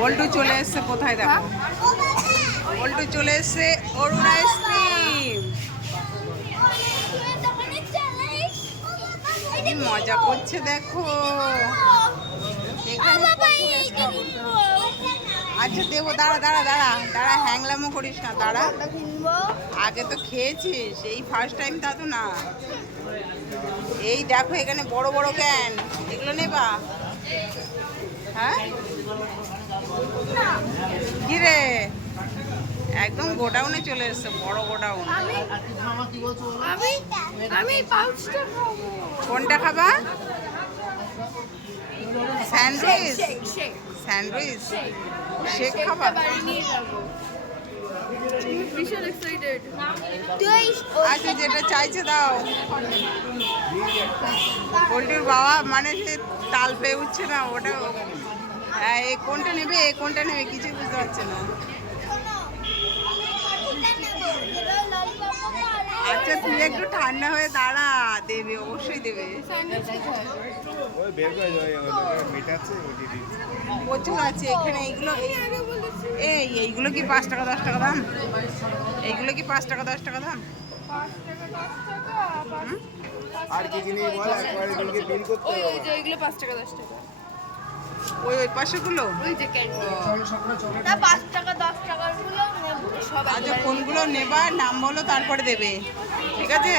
বল্টু চলে এসছে কোথায় দেখো, বল্টু চলে এসছে অরুণ আইসক্রিম। কি মজা করছে দেখো এখানে। আচ্ছা দেবো, দাঁড়া দাঁড়া দাঁড়া দাঁড়া, হ্যাংলামো করিস না, দাঁড়া। আগে তো খেয়েছিস, এই ফার্স্ট টাইম তা তো না। এই দেখো এখানে বড় বড় ক্যান, এগুলো নেবা? হ্যাঁ কি রে, একদম গোডাউনে চলে এসছে, বড় গোডাউন। কোনটা খাবা? স্যান্ডউইচ? স্যান্ডউইচ শেক খাবা? আচ্ছা যেটা চাইছে দাও। পোল্ট্রির বাবা মানে সে তাল পেয়ে উঠছে না ওটা। হ্যাঁ এ কোনটা নেবে, এ কোনটা নেবে কিছুই বুঝতে পারছে না। আচ্ছা তুই একটু ঠান্ডা হয়ে দাঁড়া, দেবে অবশ্যই দেবে। প্রচুর আছে এখানে। এইগুলো এইগুলো কি 5 টাকা 10 টাকা দাম? এইগুলো কি 5 টাকা 10 টাকা দাম? আর কি জিনিস বল, একবারে দিনকে বিল করতে হবে। ওই যে এগুলো 5 টাকা 10 টাকা। ওই পাশেগুলো? ওই যে ক্যান্ডি না 5 টাকা 10 টাকার গুলো সব। আচ্ছা কোনগুলো নেবা নাম বলো তারপরে দেবে, ঠিক আছে?